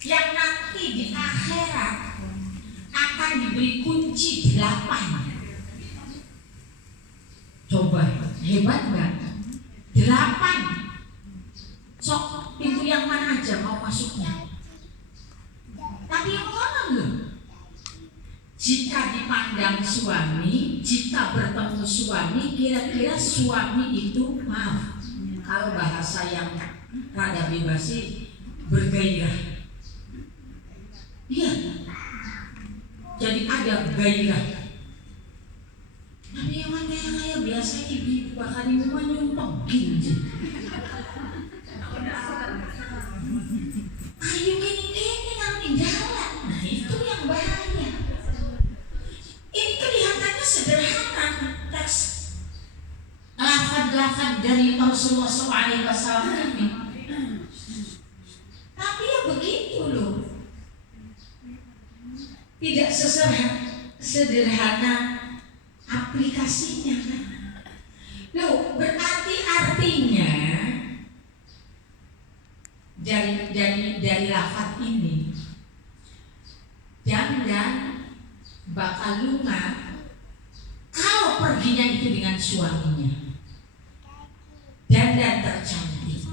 yang nanti di akhirat akan diberi kunci 8. Coba, hebat nggak? 8. Sok, pintu yang mana aja mau masuknya. Tapi yang mana loh? Jika dipandang suami, jika bertemu suami, kira-kira suami itu, maaf, kalau bahasa yang rada bebas sih, bergairah. Iya, jadi ada gairah. Tapi yang mana yang kayak biasa ibu bahkan ibu mah nyumpegin aja. Ayo gini-gini nanti jalan. Nah itu yang bahaya. Ini kelihatannya sederhana teks lafaz-lafaz dari Rasulullah SAW ini. Tapi ya begitu loh. Tidak sederhana aplikasinya kan. Loh, berarti artinya dari lafaz ini jangan bakal lunak kalau perginya itu dengan suaminya. Dandan tercantik,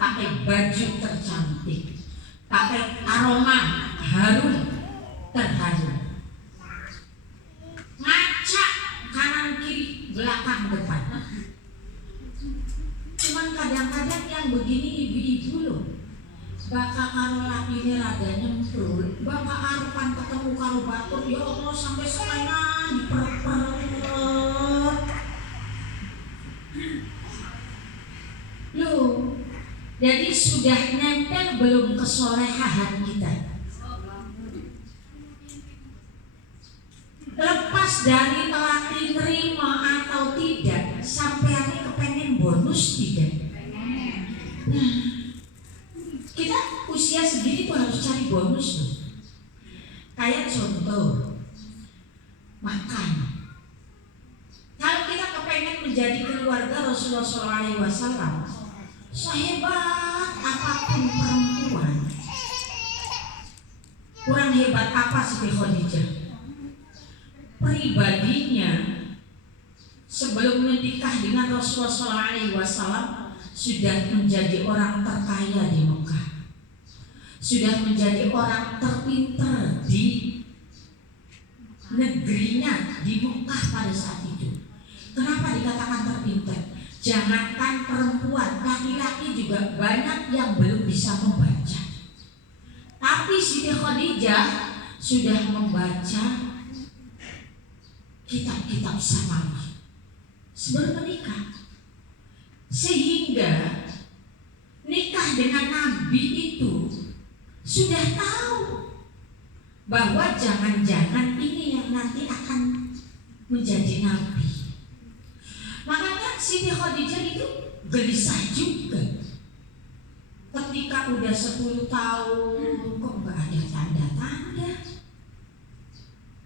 pakai baju tercantik, pakai aroma harum terharum, ngaca kanan kiri belakang depan. Cuman kadang-kadang yang begini ibu-ibu loh, bakal karo lapine rada nyemprul, bakal arupan ketemu karo batur, ya Allah sampai setengah diper-per. Loh, jadi sudah nempel belum kesolehan kita? Lepas dari pelatih terima atau tidak, sampai hari kepengen bonus tidak? Nah, kita usia segini tuh harus cari bonus loh. Kayak contoh makan. Kalau kita kepengen menjadi keluarga Rasulullah SAW, sehebat apapun perempuan, kurang hebat apa Siti Khadijah? Pribadinya sebelum menikah dengan Rasulullah SAW sudah menjadi orang terkaya di Mekah, sudah menjadi orang terpintar di negerinya di Mekah pada saat itu. Kenapa dikatakan terpintar? Jangankan perempuan, laki-laki juga banyak yang belum bisa membaca. Tapi Siti Khadijah sudah membaca kitab-kitab samawi sebelum menikah, sehingga nikah dengan Nabi itu sudah tahu bahwa jangan-jangan ini yang nanti akan menjadi Nabi. Makanya Siti Khadijah itu gelisah juga ketika udah 10 tahun kok gak ada tanda-tanda.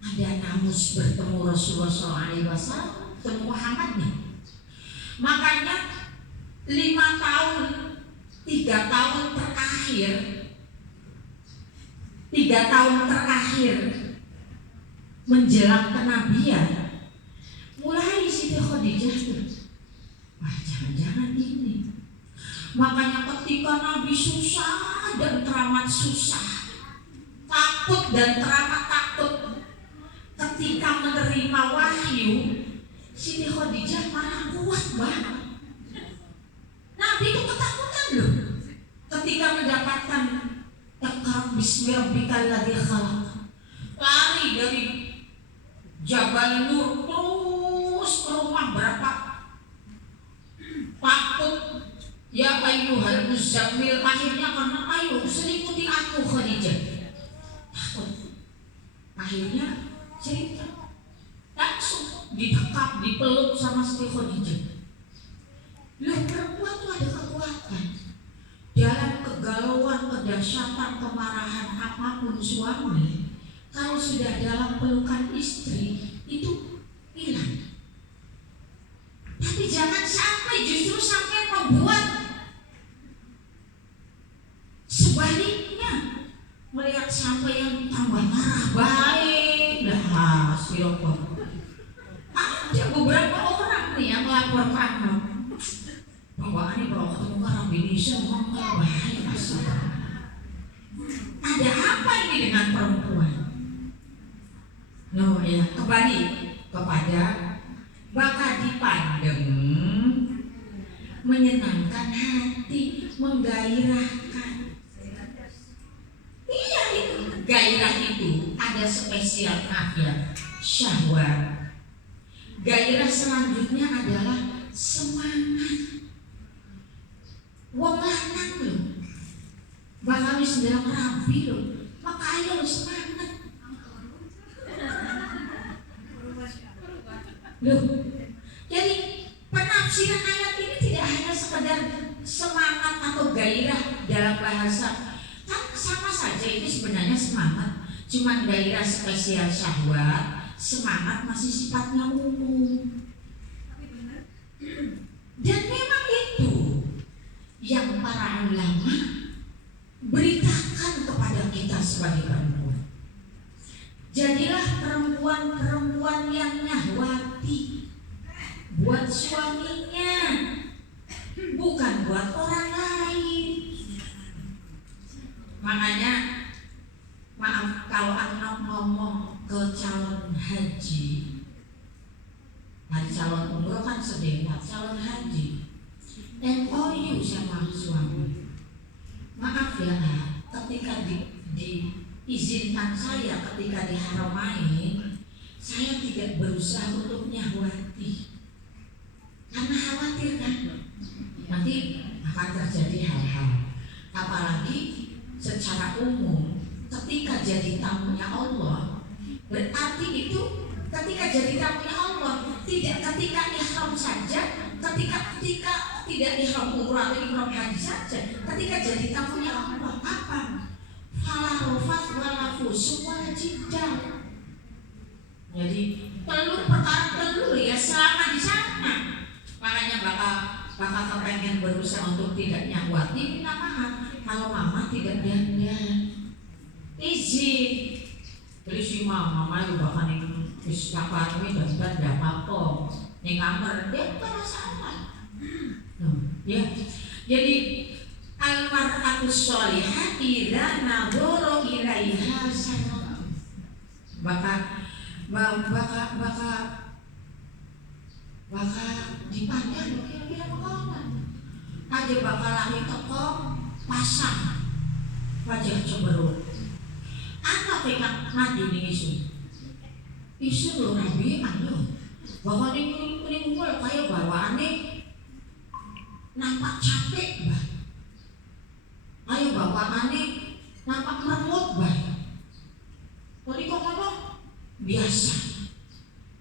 Ada namus bertemu Rasulullah SAW, ketemu Muhammad nih. Makanya 5 tahun, 3 tahun terakhir, 3 tahun terakhir menjelang kenabian, mulai Siti Khadijah tuh, wah jangan-jangan ini. Makanya ketika Nabi susah dan teramat susah, takut dan teramat takut, ketika menerima wahyu, Siti Khadijah malah kuat banget. Nabi itu ketakutan loh ketika mendapatkan Iqra bismi rabbikal ladzi khalaq, lari dari Jabal Nur terus ke rumah berapa, takut. Ya ayyuhal muzammil, akhirnya karena ayo selimuti aku Khadijah, takut. Akhirnya cerita, langsung didekap, dipeluk sama Siti Khadijah. Loh, perempuan tuh ada kekuatan dalam kegalauan, kedahsyatan, kemarahan apapun suami. Kalau sudah dalam pelukan istri itu hilang. Tapi jangan sampai justru sampai membuat sebaliknya melihat sampai yang tambah marah baik dah hasil kok. Ada beberapa orang nih yang lapor kamu bahwa ini kalau ketemu orang Indonesia ngomong baik asal. Ada apa ini dengan perempuan? No ya, kembali kepada bakal dipandang, menyenangkan hati, menggairahkan. Iya itu, gairah itu ada spesial ya, syahwat. Gairah selanjutnya adalah semangat. Wong lanang lho, bakal wis ndelok rabi lho, maka ayo semangat. Loh, jadi penafsiran ayat ini tidak hanya sekedar semangat atau gairah dalam bahasa, kan sama saja itu sebenarnya semangat, cuman gairah spesial syahwat. Semangat masih sifatnya umum. Dan memang itu yang para ulama beritakan kepada kita sebagai perempuan. Jadilah perempuan-perempuan yang nyahwati buat suaminya, bukan buat orang lain. Makanya maaf kalau anak ngomong ke calon haji, hari calon umroh kan sedengat, calon haji MOU sama suami. Maaf ya, ketika diizinkan saya ketika di Haramain, saya tidak berusaha untuk nyahwati karena khawatir kan nanti akan terjadi hal-hal. Apalagi secara umum ketika jadi tamunya Allah, berarti itu ketika jadi tamunya Allah, tidak ketika ihram saja, ketika tidak ihram umrah atau ihram haji saja, ketika jadi tamunya Allah apa? Fala rafat wala fusuk wala jidal. Jadi perlu ya selama di sana. Makanya bakal kepengen berusaha untuk tidak nyahwati, minta maaf kalau mama tidak dandan. Izin terus si mama juga kan yang wis kaparmi dan ndak apa-apa ning kamar dia bukan masalah. Ya. Jadi al-mar'atu sholihah idza nadhara ilaiha sanad. Maka dipandang kira-kira bagaimana? Aja bakal lagi teko pasang wajah cemberut. Apa pekat maju nih isu lo nabi anu bahwa ini mulai kayak bawaannya nampak capek bah, ayo bawaannya nampak meremut bah. Tadi kok ngomong biasa,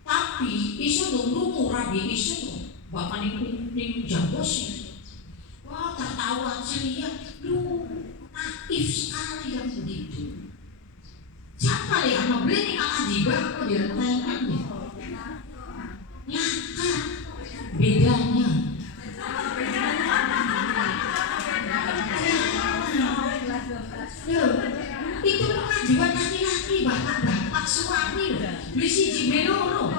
tapi isu nunggu rabi isu bapak nih jambos, wah tertawa ceria, lu naif sekali yang begitu. Siapa yang membeli al-adibah kok diretakan ya? Laka bedanya. Itu pengajuan laki-laki bahkan bapak suami beli siji beloro.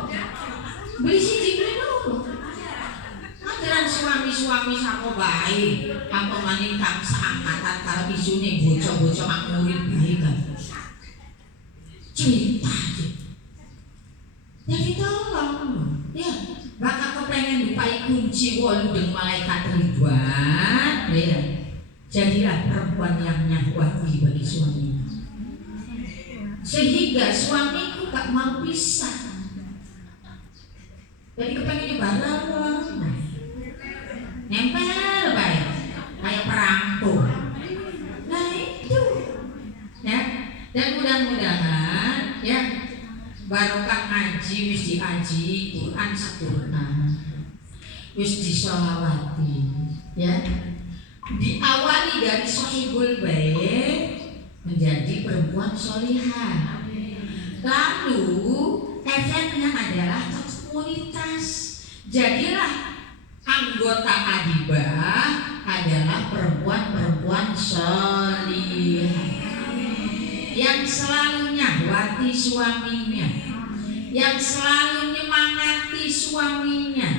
Ajaran suami sama baik, apa maning kang seangkatan kalau isune bocah-bocah makmurin baik kan. Cerita aja. Jadi tolong ya, bakal kepengen lupai kunci walu dengan malaikat Ridwan ya. Jadilah perempuan yang nyahwati bagi suaminya, sehingga suamiku gak mau pisah. Jadi kepengennya bareng nempel baik kayak perangko. Nah itu ya. Dan mudah-mudahan ya barokah ngaji wis diaji Quran sempurna, wis disolawati ya, diawali dari sohibul baik menjadi perempuan solihah. Lalu efeknya adalah komunitas. Jadilah anggota adibah adalah perempuan-perempuan solihah. selalu nyahwati suaminya, yang selalu nyemangati suaminya,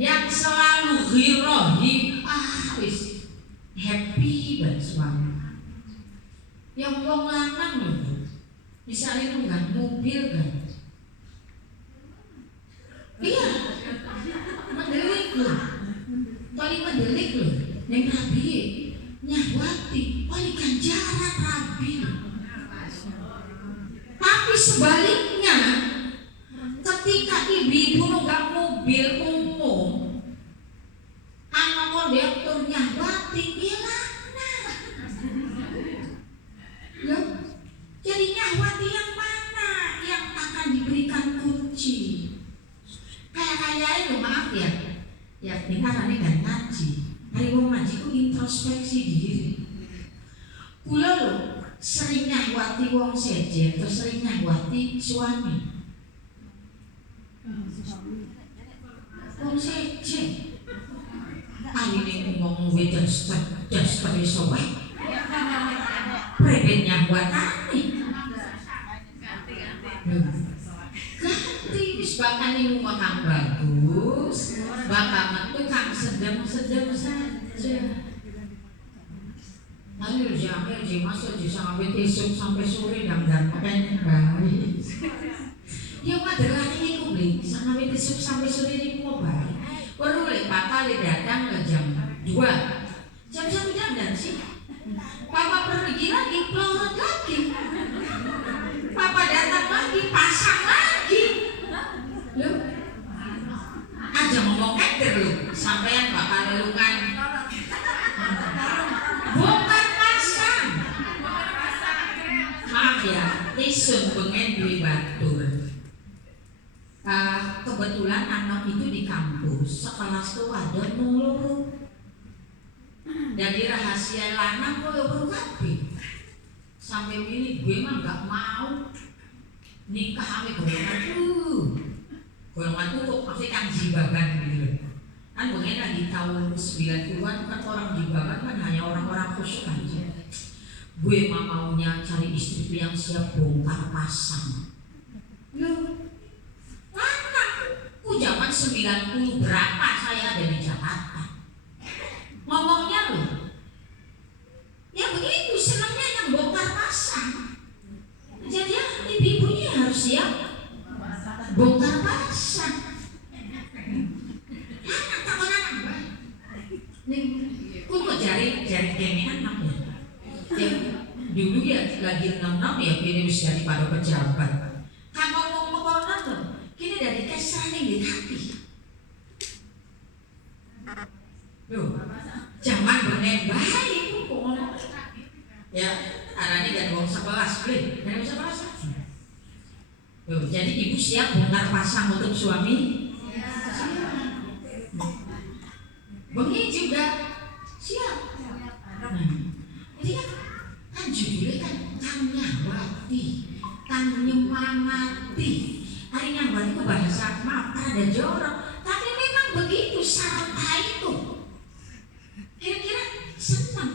yang selalu hirohi, happy banget suami. Yang wong lanang lho, misalnya nunggang mobil kan, iya, mendelik lho, paling mendelik lho, yang rabi, nyahwati, paling ganjaran rabi. Tapi sebaliknya, ketika ibu-ibu nunggang mobil umum, anak kondektur nyahwati, loh, jadi nyahwati yang mana yang akan diberikan kunci? Kayak itu maaf ya, kita kan ngaji. Hari wong ngaji ku introspeksi diri. Kula lho sering nyahwati wong sejen, terus sering nyahwati suami. Wong sejen. Aline ngomong wedan stres iso wae. Preben nyahwatane. Ganti wis bakane rumah kang bagus, bakal metu kang sedem saja. Lalu jangan masuk di sampai besok sampai sore dan makan baik. Ya adalah ini ku beli sampai besok sampai sore ini mau baik. Baru oleh papa datang ke jam 2. Jam 1 dan sih. Papa pergi lagi, pelorot lagi. Papa datang lagi, pasang lagi. Loh, aja ngomong keter lu, sampean bakal lelungan. Bongkar pasang. Maaf ya, isun pengen duwe batur. Kebetulan anak itu di kampus, sekelas tuh ada nunggu. Jadi rahasia lanang kok perlu kabeh. Sampai ini gue mah gak mau nikah sama golongan kok pasti kan jibaban gitu. Kan pengen lagi tahun 90-an kan orang jibaban kan hanya orang-orang khusus aja. Gue mah maunya cari istri yang siap bongkar pasang. Loh, anakku zaman 90 berapa saya ada di Jakarta. Ngomongnya loh, ya begitu senangnya yang bongkar pasang. Jadi ibu-ibunya harus siap bongkar pasang. Anak takon anak, nih, ku mau cari kemi anak ya. Yang dulu ya lagi 6 ya, kini bisa daripada pejabat. Kan ngomong tuh, kini dari kesan yang di hati. Loh, jangan bener baik ya, anaknya gak ngomong sekelas, dan sekelas. Loh, jadi ibu siap bongkar pasang untuk suami? Bengi juga siap. Jadi kan judulnya kan nyahwati, kan nyemangati. Hari nyahwati itu bahasa maaf ada jorok, tapi memang begitu syarat itu. Kira-kira senang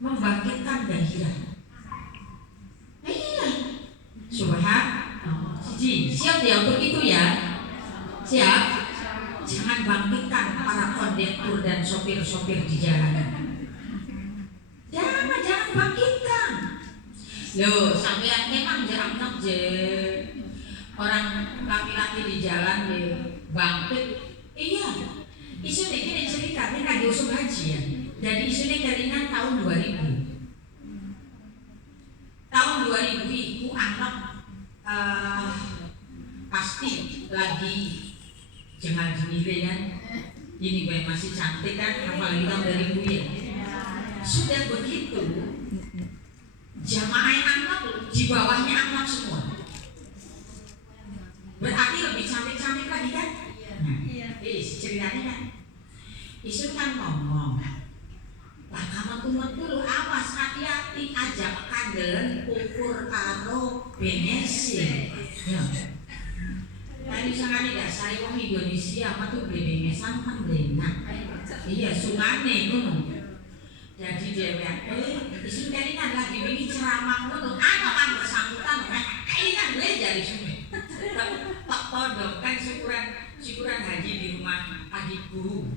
membangkitkan gairah. Iya, siap ya untuk itu ya. Siap. Jangan bangkitkan para kondektur dan sopir-sopir di jalanan. Jangan bangkitkan. Loh, sampean memang jarang je orang laki-laki di jalan di bangkit. Iya. Isu ini cerita ini kan diusung haji ya. Jadi isu ini keringan tahun 2000. Tahun 2000 itu anak pasti lagi jangan dinilai kan. Ini gue masih cantik kan, apalagi tahun 2000 ya. Sudah begitu, jamaah anak di bawahnya anak semua. Berarti lebih cantik-cantik lagi kan? Nah, ceritanya kan. Isu kan ngomong, lah kamu tuh awas hati-hati aja kandelen ukur karo benesi. Ya. Tadi sangat dasar wong Indonesia apa tuh bengesan kan benak. Iya sungane ngono. Jadi dheweke isu kene kan lagi wingi ceramah ngono, ana kan bersama isune. Tak todong kan syukuran haji di rumah adikku.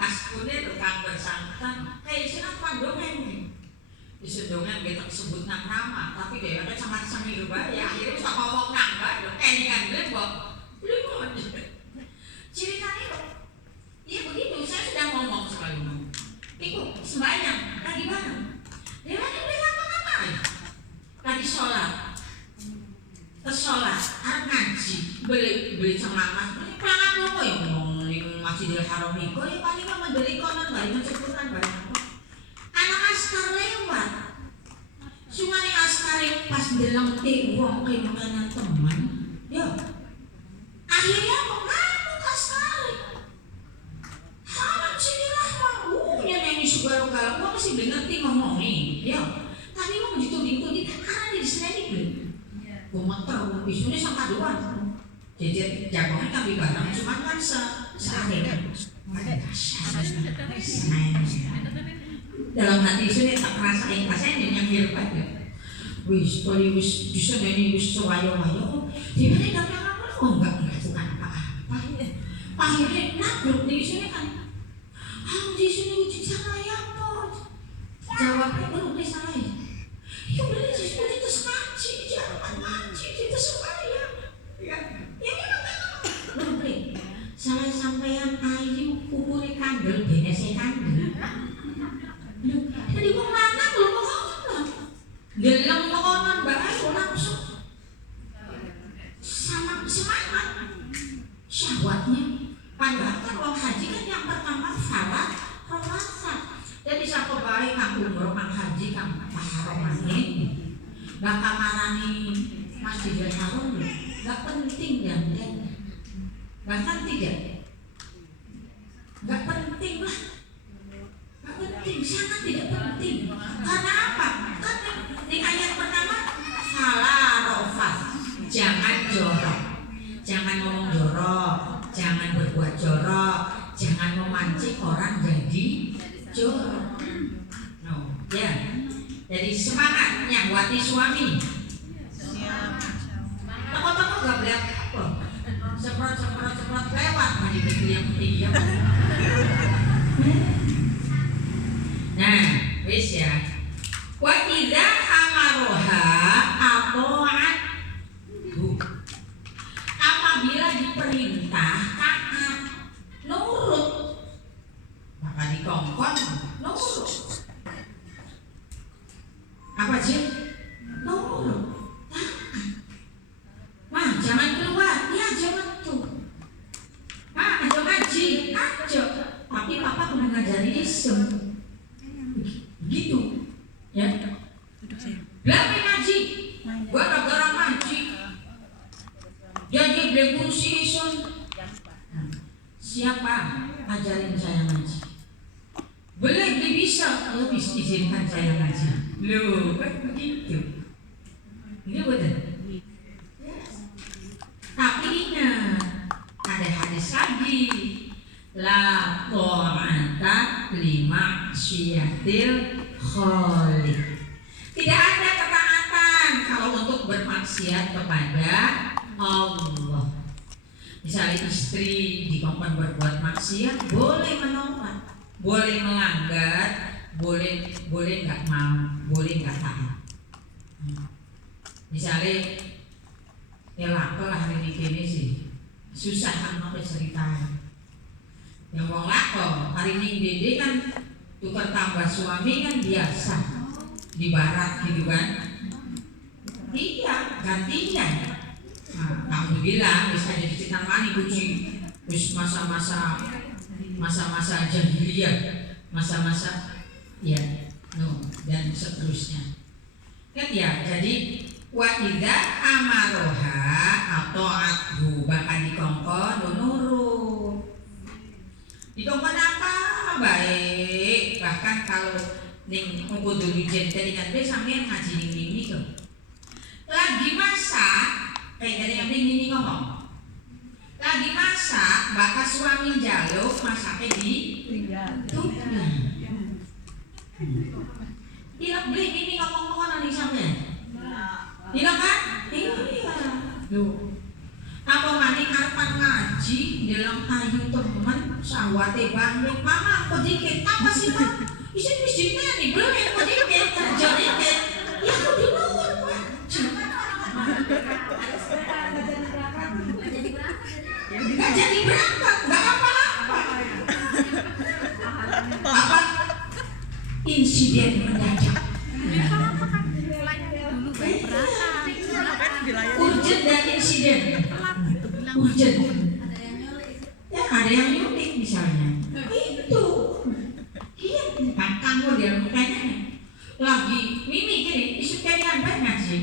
Askune tukang bersangkutan kayak sih apa dongeng. Disendongan kita sebut nama, tapi dia kan sangat seni ya. Akhirnya bisa ngomong nambah dong. Kan belum belum. Ceritanya loh. Iya begitu, saya sudah ngomong selalu. Ikut sembahyang, lagi mana? Dia lagi beli apa-apa. Tadi sholat, harus ngaji, beli celangas, beli pelangat loh ya ngomong di Masjidil Haram itu. Ya paling mah beli konon bari menceputan barang apa. Anak askar lewat, sungane askar pas deleng wong ke makanan teman, ya. Akhirnya mengamuk askar. Haram sini rahmah, nyanyi sugar-sugar, gua masih ngerti ngomongin, ya. Tapi mau dituding-tuding, karena di sini belum. Gua meter, isunya sama doang. Jadi jagoan kami bareng, cuman kan seakhirnya. Dalam hati isunya tak rasain yang hirup aja. Wis, kalau wis bisa nyanyi wis sewayo-wayo, tiba-tiba dapat apa? Enggak bukan apa-apa. Akhirnya nabruk di isunya kan. Di sini uji saya apa? Jawabnya belum bisa lagi. Ya beli di sini itu ngaji, jangan ngaji itu sembahyang. Ya memang belum beli. Salah sampeyan ayu kubure kandel benese kandel. Jadi wong lanang lho kok ngono. Deleng konon Mbak Ayu langsung sama semangat syahwatnya. Padahal kan wong haji kan yang pertama salat puasa. Jadi sapa bae kang umroh kang haji kang paharomane. Lah kamarani Masjidil Haram enggak penting dan bahkan tidak. Enggak penting lah. Enggak penting, sangat tidak penting. Karena apa? Kan di ayat pertama salah rofas. Jangan jorok. Jangan ngomong jorok. Jangan berbuat jorok, jangan memancing orang jadi jorok. No, ya. Jadi semangat nyawati suami. Toko-toko gak boleh apa. Semprot lewat mah dipikir yang penting. Nah, wis ya. Wa idza amaroha ato'at. Apabila diperintah taat, nurut, maka dikongkon nurut. Apa sih? Nurut, taat. Mah jangan keluar, ya jangan tuh. Mah aja ngaji, aja. Tapi papa udah ngajari isem, gitu, ya. Belum ngaji, gua gara-gara ngaji. Jadi beli kursi isun. Siapa ajarin saya ngaji? Boleh bisa, ya bisa izinkan saya ngaji. Loh, kan begitu. Ini betul. Tapi ingat, ada hadis lagi. La ta'ata lima syiatil khaliq. Tidak ada ketaatan kalau untuk bermaksiat kepada Allah. Misalnya istri dikongkon berbuat maksiat, boleh menolak, boleh melanggar, boleh nggak mau, boleh nggak taat. Misalnya ya lah ini sih susah kan mau cerita. Yang mau lako hari ini dede kan tukar tambah suami kan biasa di barat gitu kan. Iya gantian. Alhamdulillah bisa jadi cerita mani kunci wis masa-masa jahiliyah, masa-masa ya dan seterusnya kan ya. Jadi wa idza amaroha ata'athu, bahkan dikongkon nurut. Dikongkon apa baik, bahkan kalau ning kudu dijenten kan wis sampeyan ngaji ning ini tuh lagi masak. Kayak dari ini ngomong lagi masak, bakal suami jaluk masaknya di tujuan. Tidak beli ini ngomong-ngomong nanti sampai. Tidak kan? Iya. Loh, apa maning arepan ngaji dalam ayu temen sawate bangke mama aku dikit apa sih Pak? Isin misjidnya nih belum yang aku dikit kerja dikit ya aku dulu nggak jadi berangkat nggak apa-apa apa insiden mendadak urgent dan insiden urgent ya ada yang nyulik misalnya itu iya kan kamu dia makanya lagi ini gini isu kalian banyak sih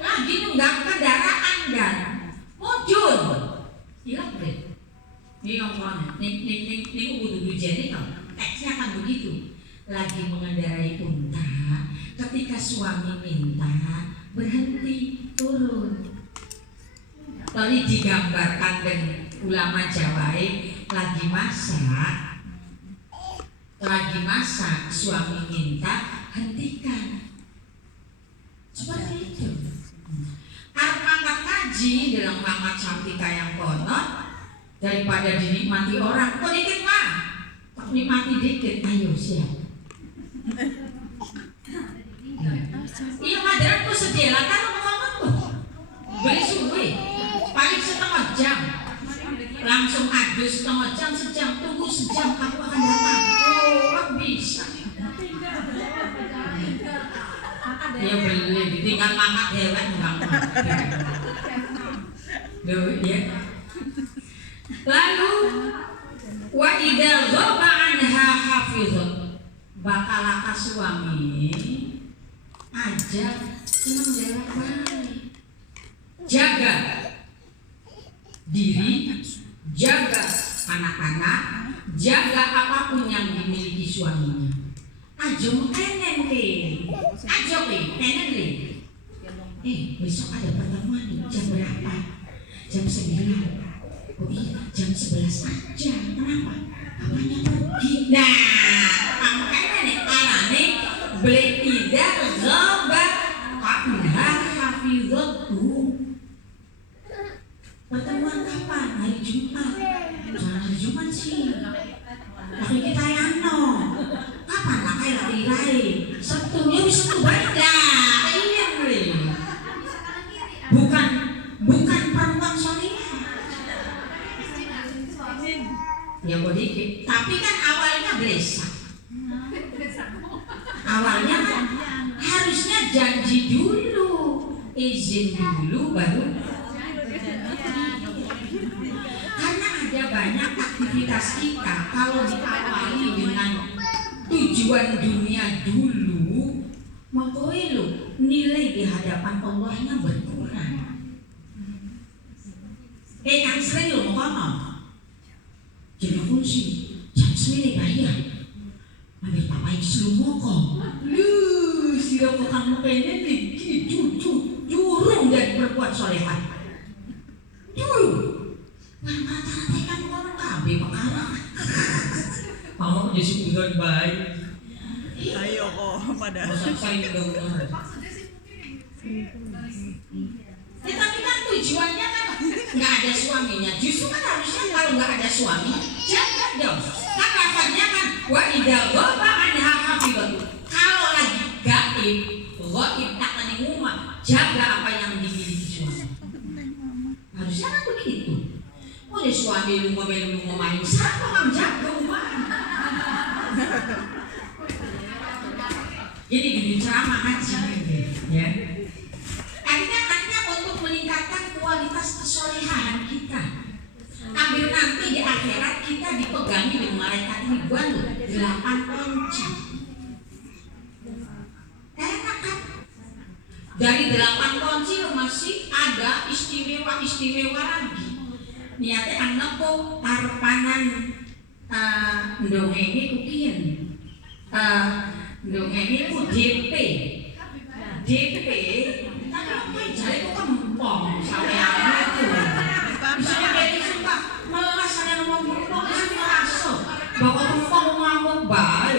lagi nunggak kendaraan kan mujur hilang deh ini ngomongnya ini udah jadi kan teksnya kan begitu lagi mengendarai unta ketika suami minta berhenti turun tadi digambarkan dengan ulama Jawa lagi masak suami minta hentikan seperti itu arep angkat ngaji dalam mamat cantika yang konon daripada dinikmati orang kok dikit mah tak nikmati dikit ayo siap iya madaranku sedela kan ngomong tuh beli suwe paling setengah jam langsung adus setengah jam sejam tunggu sejam kamu akan datang oh bisa ya beli ditinggal makan hewan enggak loh ya lalu wa idza ghaba anha hafizun bakalaka suami aja senang jalan baik jaga diri jaga anak-anak jaga apapun yang dimiliki suaminya aja mengkenen aja kenen besok ada pertemuan jam berapa jam 9 oh iya jam 11 aja kenapa apanya pergi nah kamu kenen arane beli tidak zobat anha hafizatu pertemuan kapan hari Jumat jangan hari Jumat sih lagi kita yang kapan lah kayak lagi Sabtunya bisa kebaca iya boleh bukan perempuan solihah ya dikit tapi kan awalnya blesak awalnya kan harusnya janji dulu izin dulu baru karena ada banyak aktivitas kita kalau diawali dengan tujuan dunia dulu makanya lo nilai di hadapan Allahnya berkurang kan sering lo ngomong jadi kunci jam 9 bayar ambil papa yang seluruh kok lu sirap kamu kayaknya nih jurung dari berbuat solehan jurung mata-mata kan orang kabeh perkara mau jadi bulan baik ayo kok pada saya dengar tapi kan tujuannya kan nggak ada suaminya justru kan harusnya kalau nggak ada suami jaga dong kan lafaznya kan wa idza ghaba anha hafizatu kalau lagi gaib ghaib tak ada rumah jaga apa yang dimiliki suami harusnya kan begitu oleh suami lu ngomongin siapa kamu jaga rumah jadi di ceramah haji ya artinya untuk meningkatkan kualitas kesolehan kita ambil nanti di akhirat kita dipegangi dengan malaikat ribuan 8 kunci enak kan dari 8 kunci masih ada istimewa lagi niatnya anak kok arpanan ndongenge kukian ndongenge ku DP tapi apa jare kok kempong sampean itu bisa kayak suka melas ada ngomong kok iso masuk bawa kempong ngomong bae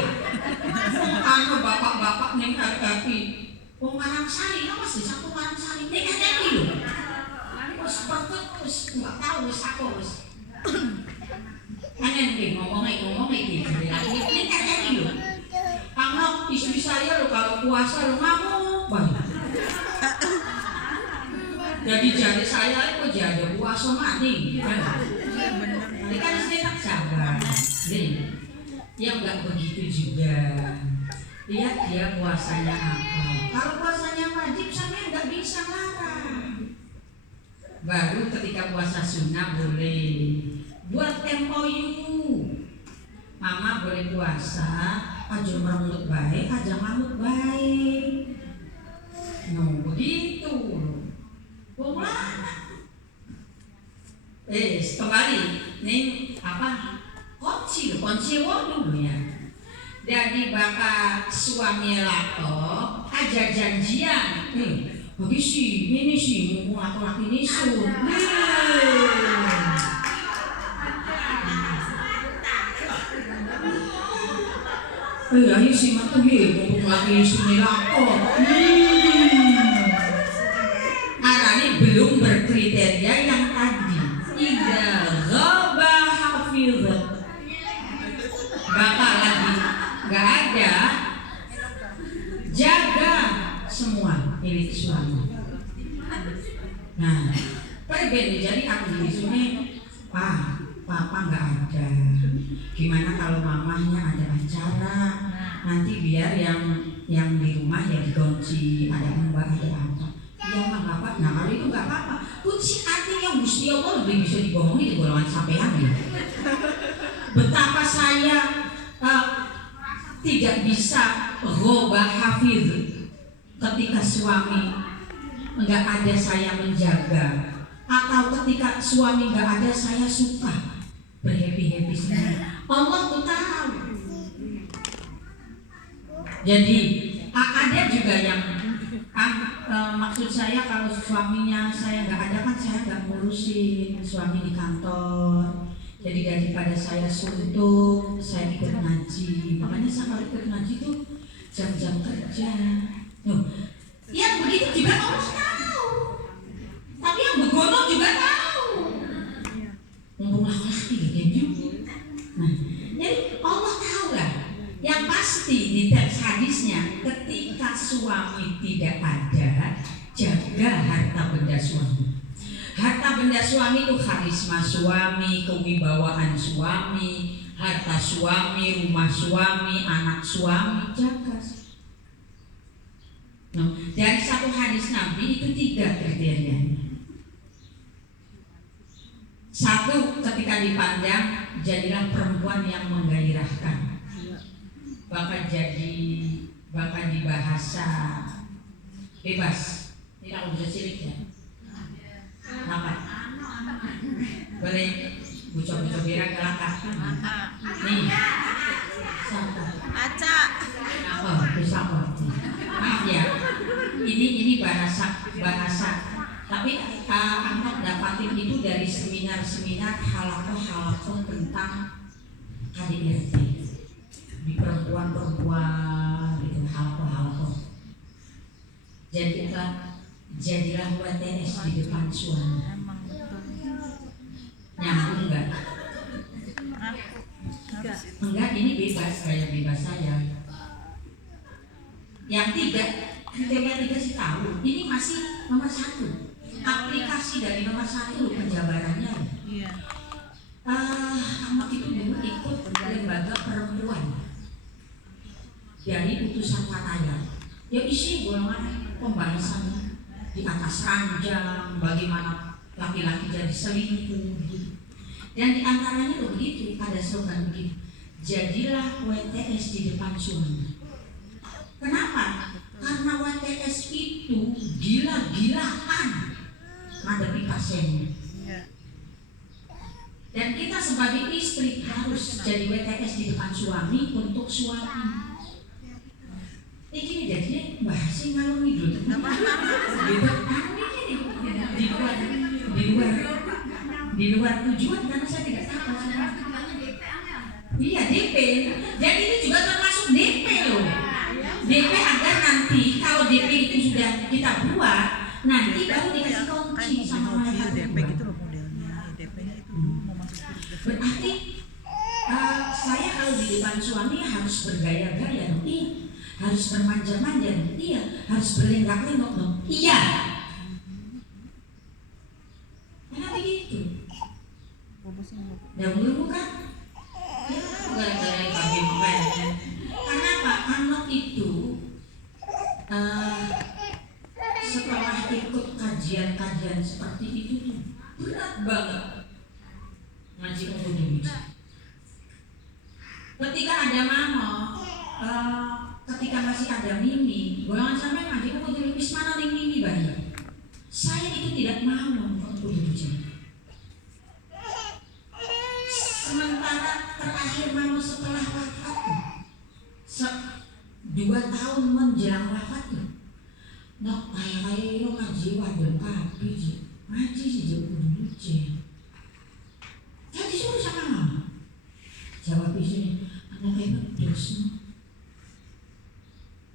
anu bapak-bapak ning kaki wong Karang Sari apa sih satu Karang Sari nek kaki lho wis aku wis. Kangen iki ngomong iki lagi. Ini kan lho. Karena istri saya lo kalau puasa lo ngamuk banget. Jadi jadi saya itu jadi puasa mati. Ini kan istri tak sabar. Nih, yang nggak begitu juga. Lihat dia puasanya apa. Kalau puasanya wajib saya nggak bisa larang. Baru ketika puasa sunnah boleh. Buat MOU. Mama boleh puasa, aja ngamuk baik, aja ngamuk baik. No, begitu. Bagaimana? Kembali, nih apa? Kunci dulu ya. Jadi bakal suami lato, aja janjian. Bagi sih, ini sih, mumpung laki-laki ini sun. Ayo sih matu mumpung laki sun lato. Arani belum berkriteria yang tadi. Tidak ghabah hafiz. Bakal lagi nggak ada. Jaga semua milik suami. Nah, perbeda jadi aku di sini, papa nggak ada. Gimana kalau mamahnya ada acara? Nanti biar yang di rumah ya dikunci, ada mbak ada apa? Ya nggak apa-apa. Nah kalau itu nggak apa-apa. Kunci hati yang Gusti Allah lebih bisa dibohongi di golongan sampean ya. Betapa saya tidak bisa ghobah hafiz ketika suami nggak ada saya menjaga, atau ketika suami nggak ada saya suka berhappy sendiri. Allah tuh tahu. Jadi ada juga yang maksud saya kalau suaminya saya nggak ada kan saya nggak ngurusin suami di kantor. Jadi daripada saya suntuk, saya ikut ngaji. Makanya saya kalau ikut ngaji itu jam-jam kerja. Yang begitu juga Allah tahu. Tapi yang begono juga tahu. Mumpung laki-laki gitu. Nah, jadi Allah tahu lah. Yang pasti di teks hadisnya, ketika suami tidak ada, jaga harta benda suami. Harta benda suami itu karisma suami, kewibawaan suami, harta suami, rumah suami, anak suami, jaga. Nah, dari satu hadis Nabi itu 3 kriterianya. Satu, ketika dipandang jadilah perempuan yang menggairahkan. Bahkan di bahasa bebas. Ini aku bisa cilik ya. Apa? Boleh bucok-bucok birang kelakar. Nih. Siapa? Aca. Bisa apa? Maaf ya. Ini bahasa. Tapi anak dapatin itu dari seminar halakoh tentang KDRT di perempuan gitu, halakoh. Jadilah WTS di depan suami. Nyambung enggak? Enggak, ini bebas, kayak bebas saya. Yang 3, kriteria 3 sih tahu. Ini masih nomor 1. Aplikasi dari nomor 1 penjabarannya. Iya. Anak itu dulu ikut lembaga perempuan dari utusan Fataya. Ya isi golongan pembahasan di atas ranjang, bagaimana laki-laki jadi selingkuh. Dan di antaranya tuh begitu, ada slogan begitu. Jadilah WTS di depan suami. Kenapa? Karena WTS itu gila-gilaan menghadapi pasiennya. Dan kita sebagai istri harus jadi WTS di depan suami untuk suami. Ini jadinya bahasa ngalor ngidul. Gitu. Di luar tujuan karena saya tidak tahu. Iya DP. Jadi ini juga termasuk DP loh. DP agar nanti kalau DP itu sudah kita buat, nanti baru dikasih kunci sama malaikat. DP gitu loh modelnya. DP Berarti saya kalau di depan suami harus bergaya-gaya dong? Iya. Harus bermanja-manja dong? Iya. Harus berlenggak-lenggok dong? Iya. Kenapa gitu? Ya dulu kan? Ya gara-gara yang kami main. Karena apa? Anak itu setelah ikut kajian-kajian seperti itu tuh berat banget ngaji Indonesia. Ketika ada mama, ketika masih ada Mimi, golongan sampai ngaji Indonesia mana nih Mimi banyak. Saya itu tidak mau Indonesia. Sementara terakhir mama setelah wafat 2 tahun menjelang wafatnya, nak kayak lo ngaji wadon kapi sih, ngaji sih jauh dulu sih. Jadi suruh sama mama. Jawab sini, anak kayak dos.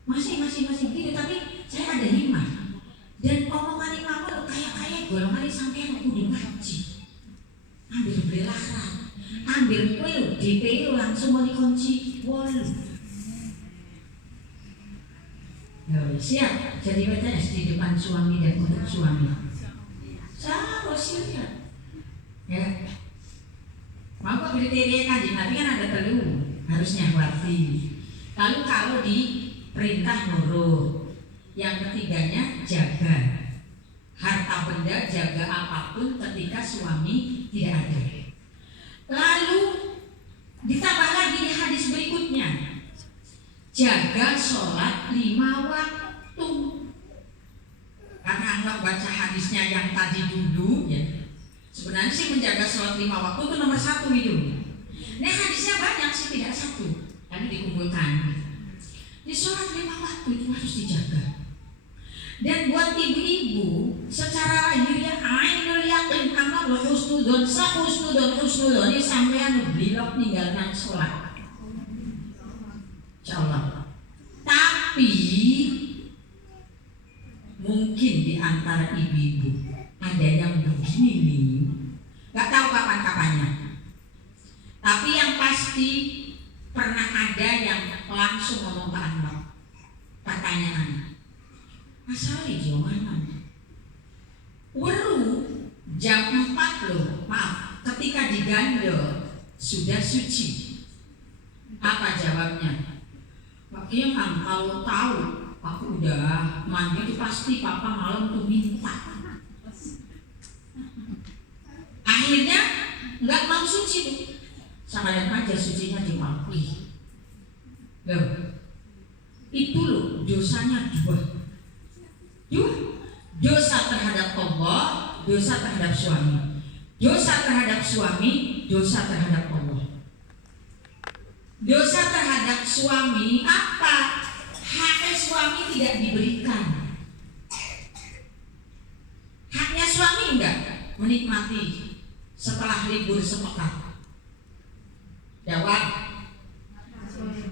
Masih gitu, tapi saya ada hikmah. Dan omongan mama lo kayak golongan sampai aku udah ngaji, ambil belaran, ambil pil, DP langsung mau dikunci wall. Ya, siap jadi PTS di depan suami dan untuk suami. Saya siap. Ya. Maka kriteria kajian Nabi kan ada telu, harusnya wati. Lalu kalau diperintah nurut, yang ketiganya jaga harta benda, jaga apapun ketika suami tidak ada. Lalu ditambah lagi di hadis berikutnya, jaga sholat 5 waktu. Karena anggap baca hadisnya yang tadi dulu ya. Sebenarnya sih menjaga sholat 5 waktu itu nomor 1 itu. Ini hadisnya banyak sih, tidak 1. Tapi dikumpulkan. Di sholat 5 waktu itu harus dijaga. Dan buat ibu-ibu secara lahiriah ainul yakin amal husnudon sahusnudon ini sampean blok ninggalkan sholat. Insyaallah. Tapi mungkin di antara ibu-ibu ada yang begini nih, nggak tahu kapan-kapannya. Tapi yang pasti pernah ada yang langsung ngomong ke anak, pertanyaan, masalah jawaban. Weru jam 4 loh, maaf, ketika digandol sudah suci. Apa jawabnya? Pak Kiai kan kalau tahu aku udah mandi itu pasti papa malam tuh minta. Akhirnya nggak mau suci tuh, sekalian aja sucinya dimaki. Loh, itu loh dosanya 2. Dosa terhadap Allah, dosa terhadap suami. Dosa terhadap suami, dosa terhadap Allah. Dosa terhadap suami apa? Haknya suami tidak diberikan. Haknya suami enggak menikmati setelah libur sepekan. Jawab.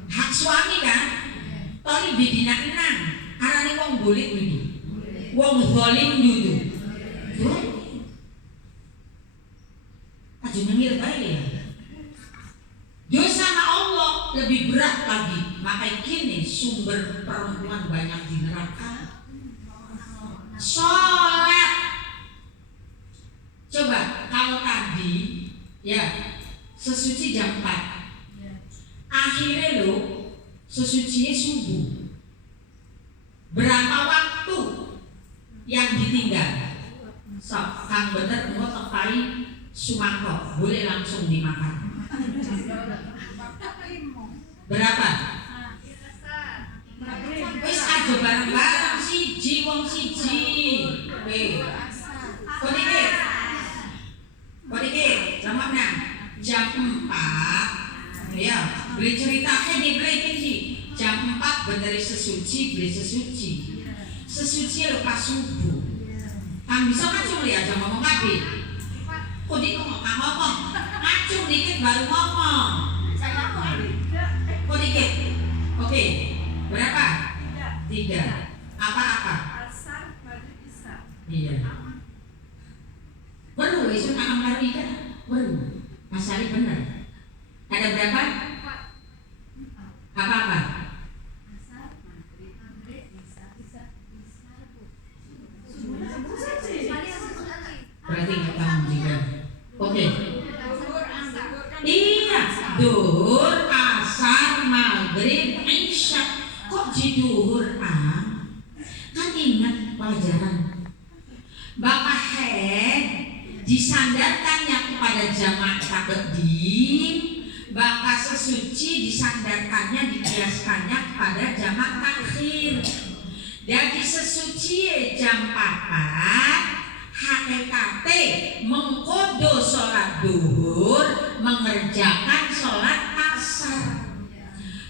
Hak suami kan? Tadi bidina 6. Arane wong golek dudu. Wong zalim dudu. Aja nyengir bae ya. Dosa sama Allah lebih berat lagi. Makanya kini sumber perempuan banyak di neraka. Sholat. Coba kalau tadi ya sesuci jam 4, akhirnya lo sesucinya subuh. Berapa waktu yang ditinggal? Sok kang bener mau tepai sumangkok, boleh langsung dimakan. Berapa? Wis aja bareng-bareng siji wong siji. Kok iki jamakna jam 4. Ya, beli ceritanya di breaking sih. Jam 4 bener sesuci, beli sesuci. Sesuci lepas subuh. Kang bisa ngacung ya aja ngomong kabeh. Kok dik ngomong, ngacung dikit baru ngomong. Kok dikit? Oke. Berapa? 3. Apa-apa? Asar baru bisa. Iya. Baru isun akan baru ikan. Baru. Asali benar. Ada berapa? Apa-apa? Berarti nggak paham juga. Oke. Iya, duhur, asar, maghrib, isya. Kok di duhur kan ingat pelajaran Bakahen disandarkannya kepada jamaah takdim, baka sesuci disandarkannya dikiaskannya kepada jamaah takhir. Jadi sesuci jam 4 HKT mengkodo sholat duhur, mengerjakan sholat asar.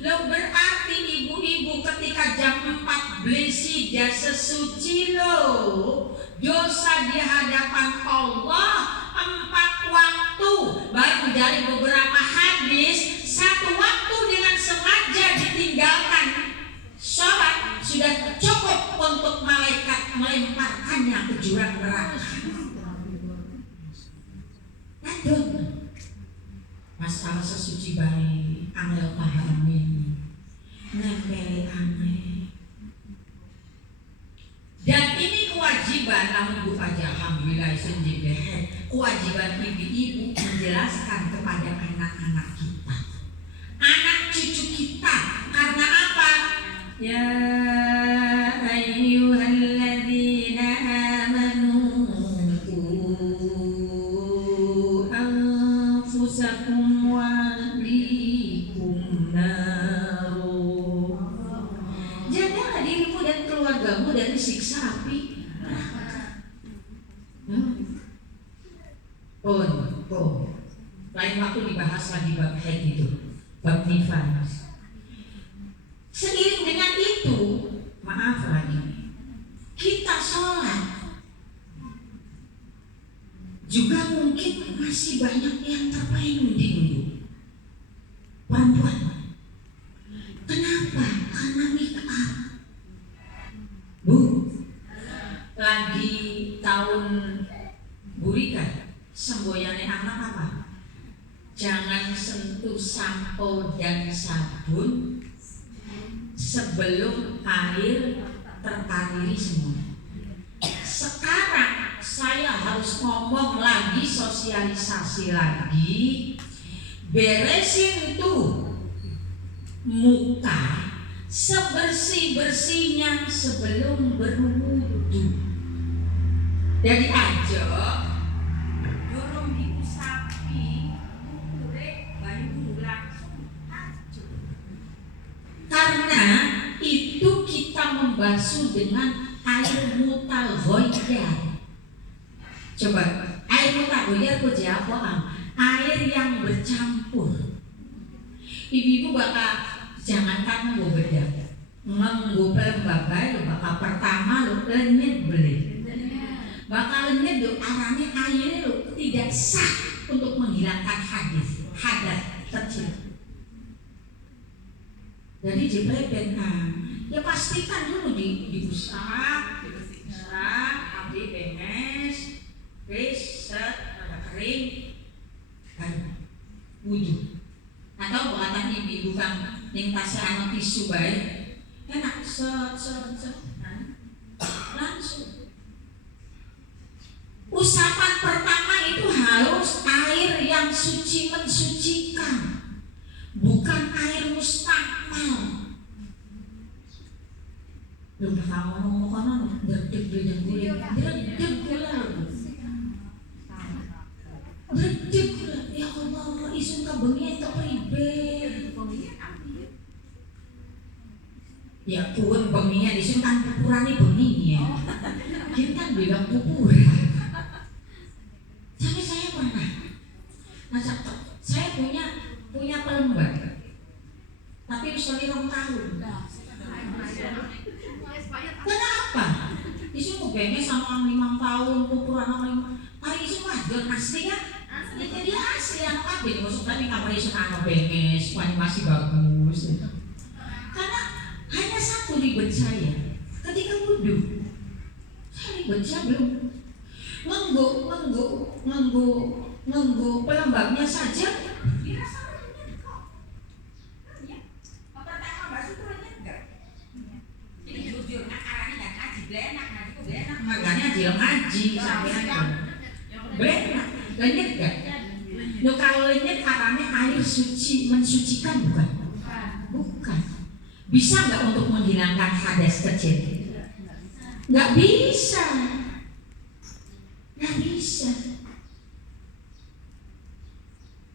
Lo berarti ibu-ibu ketika jam 4 beli sida sesuci lo, dosa di hadapan Allah 4 waktu. Baru dari beberapa hadis 1 waktu dengan sengaja ditinggalkan sholat sudah cukup untuk malaikat melemparkannya ke jurang neraka. Aduh, masalah sesuci baik, angel pahamin, nempel aneh. Dan ini kewajiban, namun Bu Aja, alhamdulillah sendiri, kewajiban ibu-ibu menjelaskan kepada anak-anak kita, anak cucu kita. Karena apa? Ya ayyuhalladzina amanu qu anfusakum wa ahlikum naro. Jagalah dirimu dan keluargamu dari siksa api neraka. Lain waktu dibahas lagi bab haid itu, bab nifas. Seiring dengan itu, maaf lagi, kita sholat juga mungkin masih banyak yang terpending perempuan. Kenapa? Karena make up. Bu, lagi tahun Burika, semboyannya anak apa? Jangan sentuh sampo dan sabun sebelum air terkariri semua. Sekarang saya harus ngomong lagi, sosialisasi lagi. Beresin tuh muka sebersih-bersihnya sebelum berwudu. Jadi aja dorong diusapi kurek bayu langsung hancur. Karena itu kita membasuh dengan air mutalghoyyar. Coba air mutalghoyyar itu apa? Air yang bercampur. Ibu-ibu bakal jangankan nggo bedak, nggo pelembabai lo bakal pertama lo lenyit beli. Bakal lenyit lo arahnya airnya lo tidak sah untuk menghilangkan hadas kecil. Jadi jepret ya pastikan dulu diusap, ambil benes, set, ada kering, dan wudhu. Atau buatan ibu kan yang tasnya anak tisu baik, enak set, langsung. Usapan pertama itu harus air yang suci mensucikan, bukan air mustakmal. Lu bakal ngomong konon deg-deg ya Allah, isun kabengi itu ribet. Ya pun benginya isun kan pupurane bengi ya. Kita kan bilang pupuran. Tapi saya pernah. Saya punya pelembar. Tapi usia 2 tahun. Kenapa? Isu mau benges sama 5 tahun, pupuran sama 5. Hari isu wajar asli ya. Jadi asli anak abis. Maksudnya nih kamar isu anak benges, masih bagus. Karena hanya satu ribet saya. Ketika wudhu, saya ribet saya belum nganggo nunggu pelembabnya saja dirasa renyah kok. Ya, pertama Mbak Sutu renyah enggak? Ini jujur, akarnya nggak ngaji, blenak ngaji kok blenak. Makanya dia ngaji sampai blenak, renyah enggak? Lo kalau renyah katanya air suci, mensucikan bukan? Bukan. Bisa nggak untuk menghilangkan hadas kecil? Nggak bisa. Nggak bisa.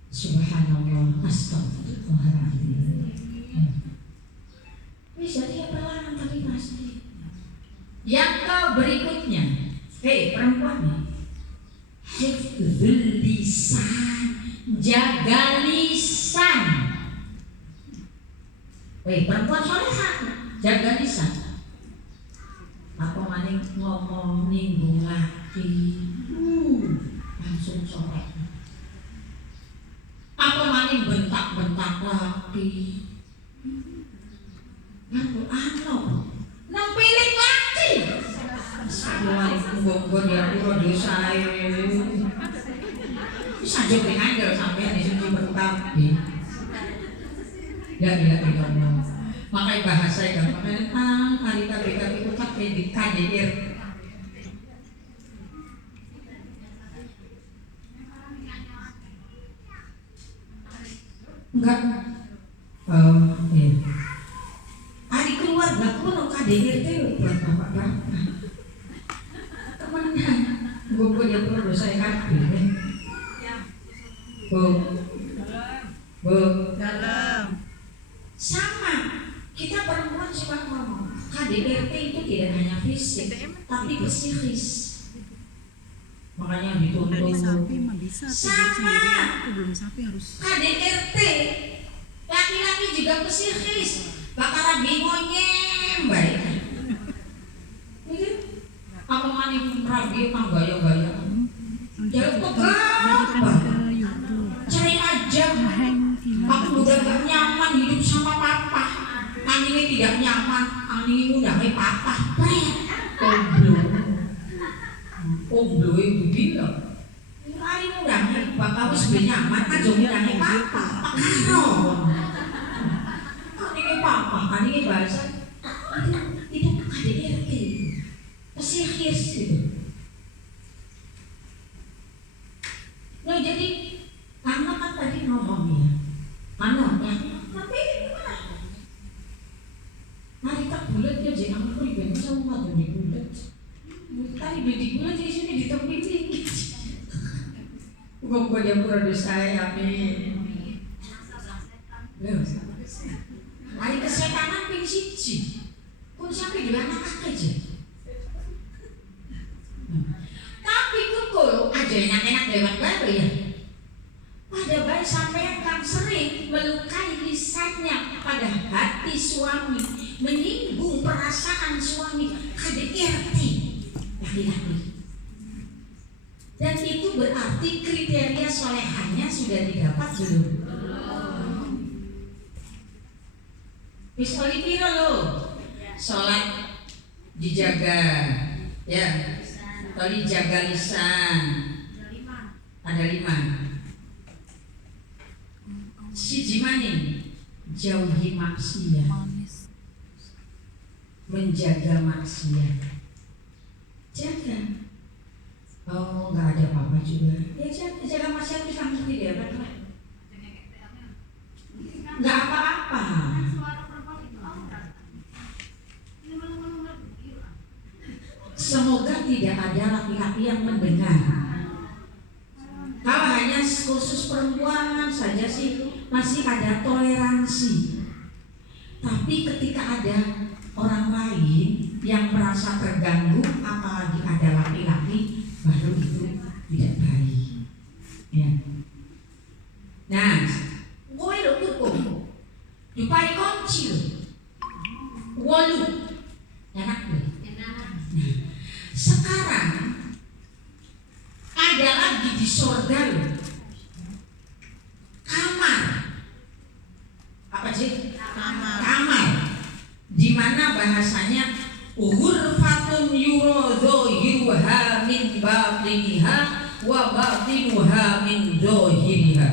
Subhanallah, astagfirullahaladzim. Bisa dia perlahan tapi pasti. Yang ke berikutnya, perempuan nih, hifdzul lisan, jaga lisan. Perempuan solehah, jaga lisan. Apa maning ngomong nyinggung laki, langsung soleh. Apa maning bentak-bentak laki, lalu nempiling laki. Assalamualaikum warahmatullahi wabarakatuh. Bisa juga ngandel sampai di sini bentak. Ya, makanya bahasa yang gampang. Hari KBK itu pakai di KDR. Enggak. Iya. Hari keluarga kuno KDR itu buat bapak-bapak. Temenan. Gue punya perlu saya kabin. Dalam. Sama, kita perempuan suka ngomong KDRT itu tidak hanya fisik, tapi psikis. Makanya dituntut. Dari sapi mah bisa. Sama. Aku belum sapi harus. KDRT, laki-laki juga psikis. Bakaran bingonyem baik. Ini apa maning rabi apa gaya-gaya? Jangan pegang. Cari aja. Aku udah gak nyaman hidup sama papa. Aningnya tidak nyaman. Aningnya udah kayak papa. Omblo itu bilang. Aningnya udah kayak papa. Aku sudah nyaman. Aja udah kayak papa. Aningnya papa. Aningnya bahasa. Itu KDRT. Psikis gitu. Nah jadi karena kan tadi ngomongnya tapi gimana? Hari tak bulat ya jangan aku dibantu sama madu di bulat. Tadi di bulat di sini di tepi tinggi. Gua yang produksi saya amin. Hari kesetanan ping siji. Pun sampai di anak aja. Tapi kumpul aja enak-enak lewat baru ya. Pada bayi sampai yang sering melukai lisannya pada hati suami, menyinggung perasaan suami, KDRT laki-laki. Dan itu berarti kriteria solehannya sudah didapat belum? Misalnya piro lo, sholat dijaga, ya, tadi jaga lisan, ada 5. Siji maning jauhi maksiat, menjaga maksiat, jaga. Oh, nggak ada apa-apa juga. Ya jaga maksiat bisa ngerti dia kan? Nggak apa-apa. Semoga tidak ada laki-laki yang mendengar. Kalau hanya khusus perempuan saja sih masih ada toleransi. Tapi ketika ada orang lain yang merasa terganggu, apalagi ada laki-laki, baru itu tidak baik. Ya. Nah, gue lo tutup, dupai kunci lo, walu, enak nih. Nah, sekarang ada lagi di surga lo, kamar. Apa sih? Kamar. Di mana bahasanya ghurfatun yuradhu yuha min batiniha wa batinuha min zahiriha.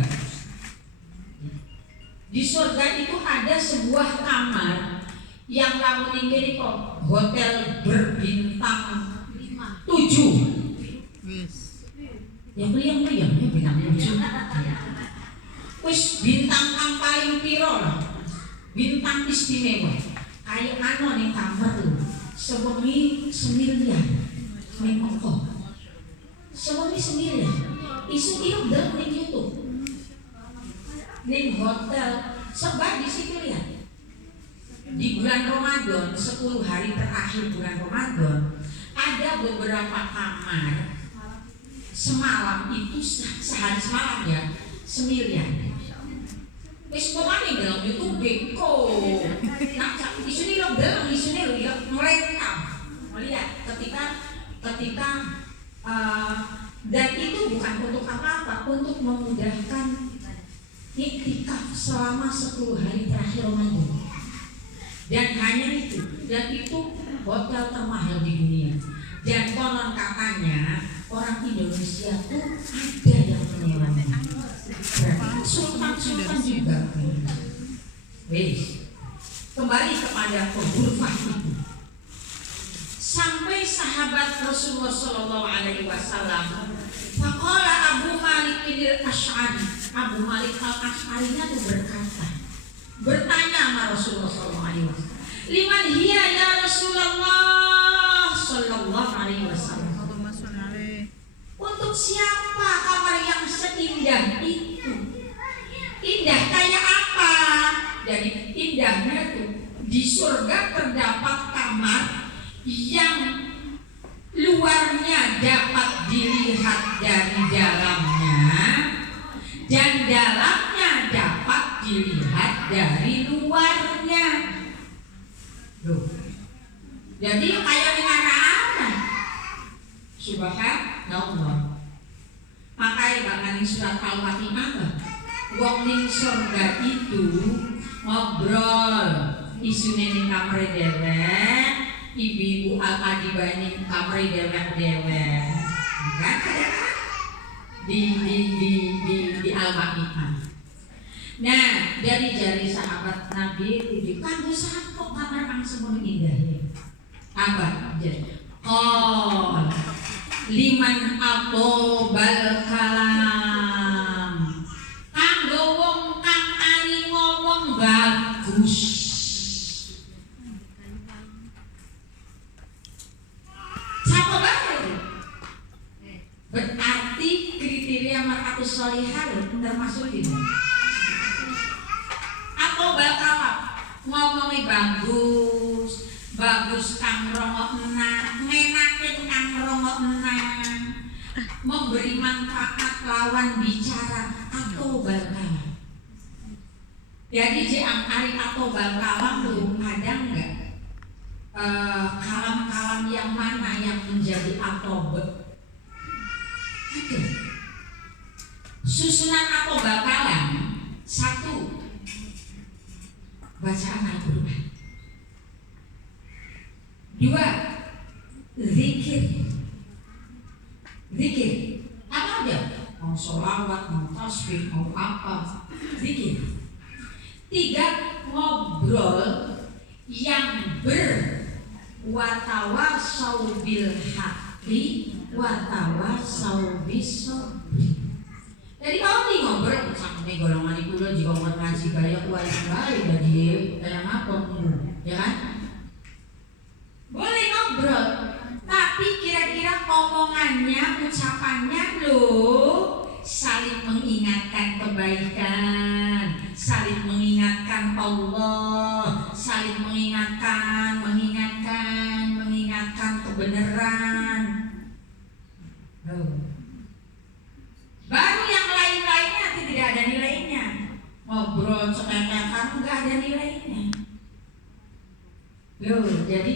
Di surga itu ada sebuah kamar yang lamun ini kok hotel berbintang 7. Yes. Yang meriang-meriang ya bintang 7. Wis bintang kang paling piro lah. Bintang istimewa. Kayak anu ning kamar lho. Sewengi semilian. Ning mengko. Sewengi semilian. Isu ilmu dalam ning YouTube. Ning hotel sebab di situ lihat. Di bulan Ramadan, 10 hari terakhir bulan Ramadan, ada beberapa kamar semalam itu sehari semalam ya, semilian. Wis pokoknya dalam YouTube beko. Nah, di sini lo dalam di sini lo mereka melihat ketika dan itu bukan untuk apa-apa, untuk memudahkan iktikaf selama 10 hari terakhir Ramadan. Dan hanya itu, dan itu hotel termahal di dunia. Dan konon katanya orang Indonesia tuh ada yang menyewanya. Sultan juga. Wes, kembali kepada ghurfah itu. Sampai sahabat Rasulullah Shallallahu Alaihi Wasallam, faqala Abu Malik al-Asy'ari, Abu Malik al-Asy'ari-nya tuh bertanya sama Rasulullah Shallallahu Alaihi Wasallam, liman hiya ya Rasulullah Shallallahu Alaihi Wasallam. Untuk siapa kamar yang seindah itu? Indah kayak apa? Jadi indahnya tuh di surga terdapat kamar yang luarnya dapat dilihat dari dalamnya dan dalamnya dapat dilihat dari luarnya. Loh. Jadi kayak dengan anak. Subhanallah. Makanya bakalan surat Al-Fatihah wong ning surga itu ngobrol isune ning kamar dewek, ibu-ibu al-adibah ning kamar dewek-dewek. Kan di Al-Fatihah. Nah, dari jari sahabat Nabi itu kanggo sapa kamar kang semono indahnya. Apa? Jadi liman atobal kalam, kanggo wong kang ari ngomong bagus. Siapa bae? Berarti kriteria mar'atus sholihah termasuk ini. Atobal kalam, ngomongnya bagus kang rongokna, ngenakin kang rongokna, memberi manfaat lawan bicara atau balkalam. Jadi jang ari atau balkalam tuh ada nggak kalam-kalam yang mana yang menjadi atau ada. Susunan atau balkalam 1 bacaan Al-Quran, 2 zikir apa aja, mau sholawat, mau tasbih, mau apa, zikir. 3 ngobrol yang berwatawasau bil haqqi watawasau bis sabri. Jadi kalau nih ngobrol sama golongan itu lo juga mau ngaji gaya kuat jadi kayak apa ya kan? Boleh ngobrol, tapi kira-kira omongannya, ucapannya loh saling mengingatkan kebaikan, saling mengingatkan Allah, saling mengingatkan kebenaran. Baru yang lain-lainnya tidak ada nilainya. Ngobrol cekekekan nggak ada nilainya. Loh, jadi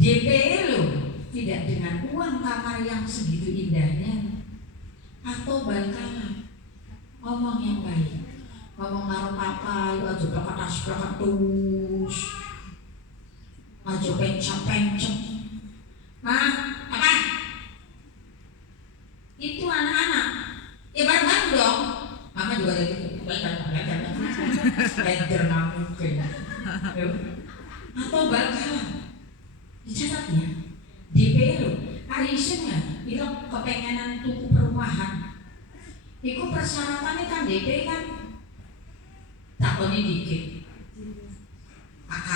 DP lo tidak dengan uang kamar yang segitu indahnya atau balkalam, ngomong yang baik, ngomong karo papa, aja berketas-berketus, aja pencet-pencet. Nah, apa? Itu anak-anak isunya, bilang kepengenan tuku perumahan. Iku persyaratannya kan DP kan, takoni dikit. AK,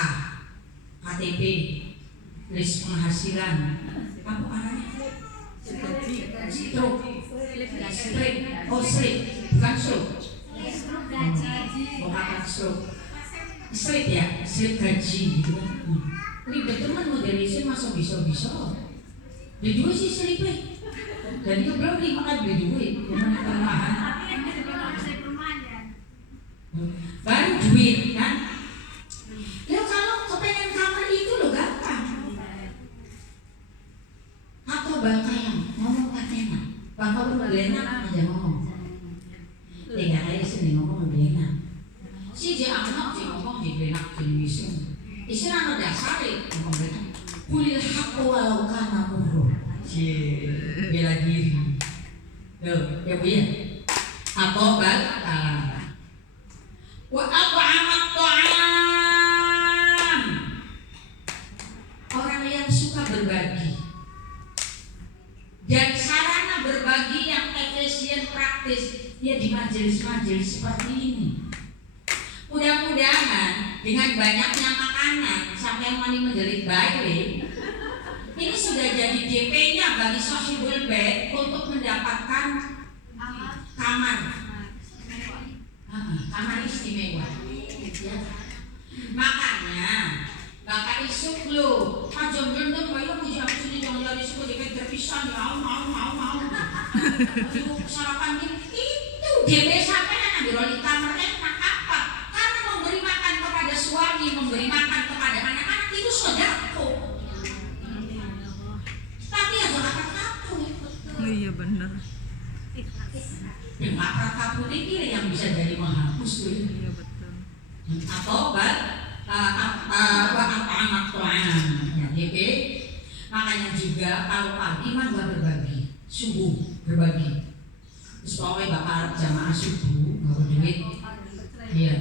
KTP, list penghasilan, apa arahnya? Struk, slip, bukan struk. Bukan struk. Slip ya, slip gaji gitu kan. Ribet teman modelisnya masuk bisa. Dijual sih slipnya. Dan itu belum dimakan beli duit, gimana perumahan? Baru duit kan? Ya kalau kepengen kamar itu lo gampang. Atau bakalan ngomong katanya, bakal berenak aja ngomong. Tidak ada sini ngomong berenak. Si dia anak dia ngomong di berenak di wisung. Istilah dasar ngomong berenak. Kulil hak walau kana murro. Bela diri. Tuh, ya Bu ya. Atau bakalan. Wa at'amat ta'am. Orang yang suka berbagi. Dan sarana berbagi yang efisien praktis ya di majelis-majelis seperti ini. Mudah-mudahan dengan banyaknya makanan sampai mani menjerit baik, ini sudah jadi DP-nya bagi Sosibul Bed untuk mendapatkan kamar. Kamar istimewa. Ya. Makanya bakal isuk lo, majom belum bayo puji aku sini jangan dari suku dekat terpisah mau. Aduh sarapan itu DP sampai ambil di kamar enak apa? Karena memberi makan kepada suami, memberi makan kepada anak-anak itu sedekah. Tapi ya jangan kapur. Oh iya benar. Maka kapur ini yang bisa jadi menghapus tuh. Iya betul. Atau anak tuan ya DP. Makanya juga kalau pagi mah gak berbagi, subuh berbagi. Terus pokoknya bapak jamaah subuh bawa duit. Iya.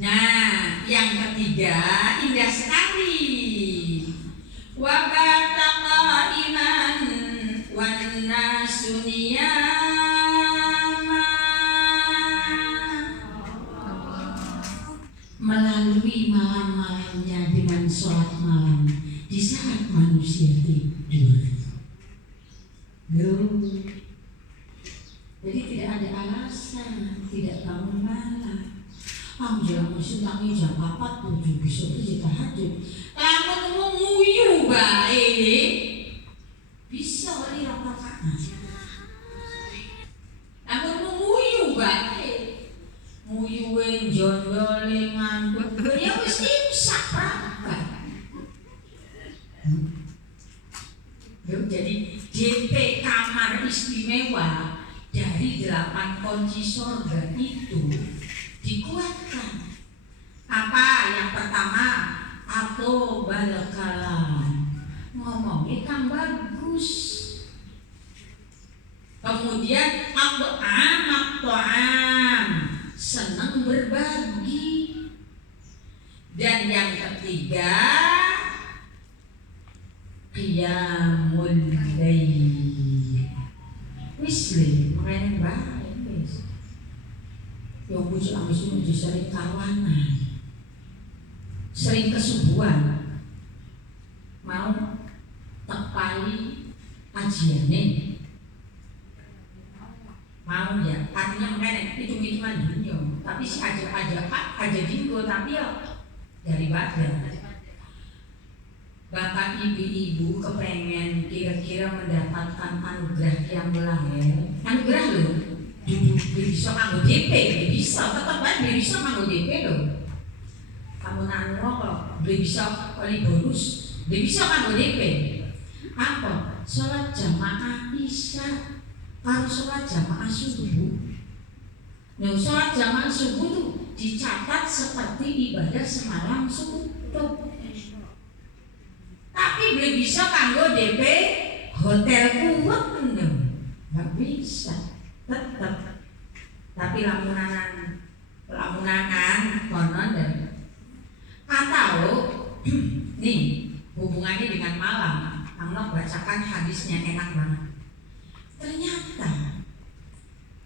Nah, yang ketiga indah sekali. Wabata qaiman wan nasu niyama. Melalui malam-malamnya dengan sholat malam di saat manusia tidur. Loh. Jadi tidak ada alasan tidak bangun malam. Jangan suntangi jam 4 7 bisa kita tahajud. Kamu mau nguyu baik bisa wali rakaat. Kamu mau nguyu baik nguyuin jondole ngantuk. Ya wis imsak berangkat. Jadi DP kamar istimewa dari 8 kunci surga itu dikuatkan. Apa yang pertama? Atau balakalan ngomongnya kan bagus. Kemudian aku amat to'am senang berbagi. Dan yang ketiga qiyamul lail. Wisli makanya baik wis. Yang puji ambisi menuju sering kawanan, sering kesubuhan, mau tepai ajiane, mau ya. Artinya makanya hitung-hitungan dunia. Tapi si aja dinggo tapi ya dari badan. Bapak ibu-ibu kepengen kira-kira mendapatkan anugerah yang lahir. Anugerah loh. Bisa nganggo DP, bisa tetap aja bisa nganggo DP loh. Kamu nang kok bisa oleh bonus, bisa nganggo DP. Apa? Sholat jamaah isya, harus sholat jamaah subuh. Nah, sholat jamaah subuh tuh dicatat seperti ibadah semalam suntuk. Tapi belum bisa nganggo DP hotel kuat nggak bisa. Tetap tapi lamunan konon dan kata lo nih hubungannya dengan malam Allah bacakan hadisnya enak banget. Ternyata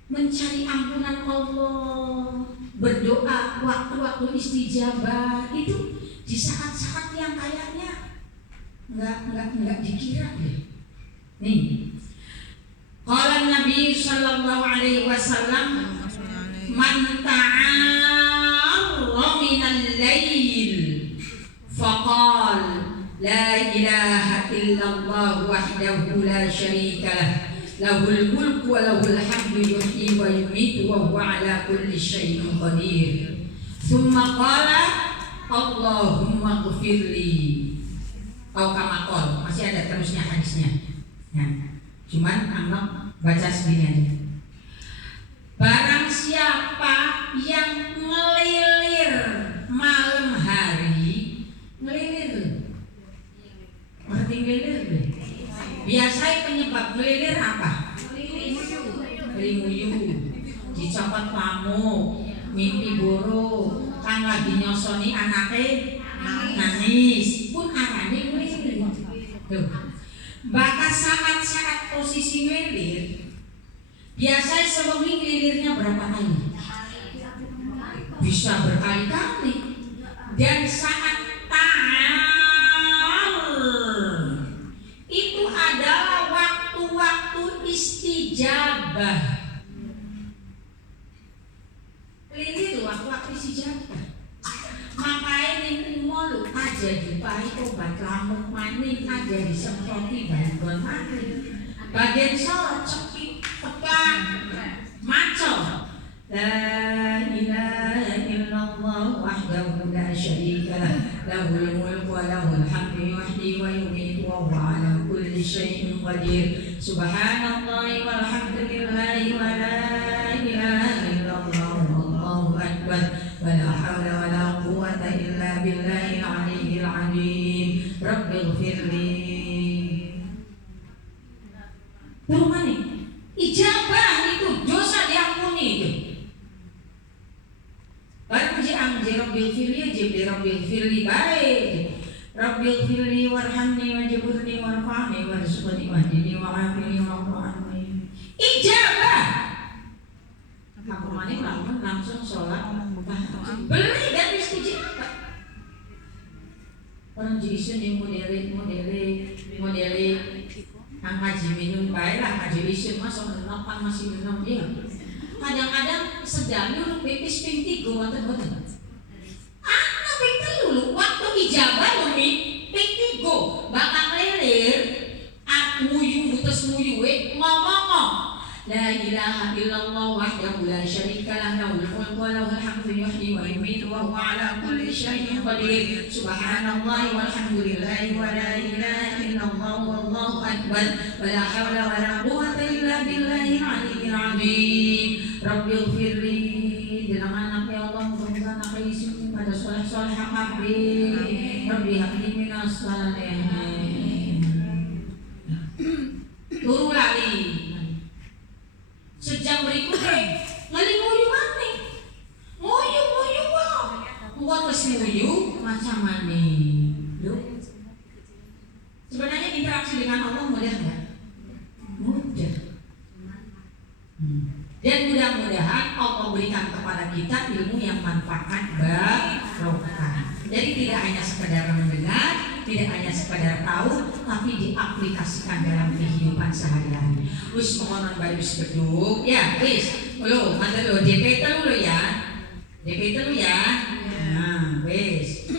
mencari ampunan Allah, berdoa waktu-waktu istijabah itu di saat-saat yang kayaknya nggak dikira deh. Nih, qala Nabi sallallahu alaihi wasallam, man ta'arra minal lail faqal la ilaha illallah wahdahu la syarika lah, lahul mulku wa lahul hamdu yuhyi wa yumiitu wa huwa ala kulli syai'in qadir. Tsumma qala Allahumma ighfirli. Atau kama qala, masih ada terusnya hadisnya. Nah, cuman Anda baca segini aja. Barang siapa yang ngelilir malam hari, ngelilir, ngerti ngelilir deh. Biasanya penyebab ngelilir apa? Ngelimuyu, dicopot pamuk, mimpi buruk, kan lagi nyosoni anaknya nangis, pun arane ngelilir. Tuh. Bahkan saat-saat posisi ngelilir, biasanya sewengi ngelilirnya berapa kali? Bisa berkali-kali. Dan saat itu adalah waktu-waktu istijabah. Lilir waktu-waktu istijabah. Makanya ini mulu aja jupai obat lamuk maning aja disemproti bantuan maning. Bagian sorot cekik tekan maco. La ilaha illallah wahdahu la syarika lah, lahul mulku wa lahul hamdu yuhyi wa yumiitu wa huwa ala kulli syai'in qadir. Subhanallahi walhamdulillahi wa la ilaha illallah wallahu akbar wa la hawla wa la quwwata illa billahil aliyyil azim. Rabbighfirli. Turun nih. Ijabah itu dosa diampuni itu. Baru Rabbil firli jibli Rabbil firli baik Rabbil firli warhamni wajburni warfa'ni warzuqni wahdini wa'afini wa'afini. Ijabah. Aku maning langsung sholat beli dan istijabah. Orang jisun yang modeli ang ngaji minum baik lah, ngaji isun masuk menopang masih minum dia. Kadang-kadang sedang dulu pipis ping 3 wonten-wonten. Ana ping 3 waktu ijabah lumi ping 3 bakal lelir aku muyu butus muyuwe ngomong la ilaha illallah wahdahu la syarika lah lahul mulku wa lahul hamdu yuhyi wa yumiitu wa huwa ala kulli syai'in qadir. Subhanallahi walhamdulillahi wa la ilaha illallah wallahu akbar wa la haula wa la quwwata illa billahil aliyyil azim. Rabbil firli dalam anak ya Allah, mudah-mudahan anak isi pada soleh-soleh kabeh. Rabbi habli minas salihin. Turu lali. Sejam berikutnya ngelimuyu maneh. Muyu kok. Buat wis muyu macam maneh. Loh. Sebenarnya interaksi dengan Allah mudah enggak? Mudah. Dan mudah-mudahan Allah berikan kepada kita ilmu yang manfaat barokah. Jadi tidak hanya sekedar mendengar, tidak hanya sekedar tahu, tapi diaplikasikan dalam kehidupan sehari-hari. Wis mohon bae wis beduk, ya wis. Lo, mantel lo DP telu lo ya. DP telu ya. Nah, wis.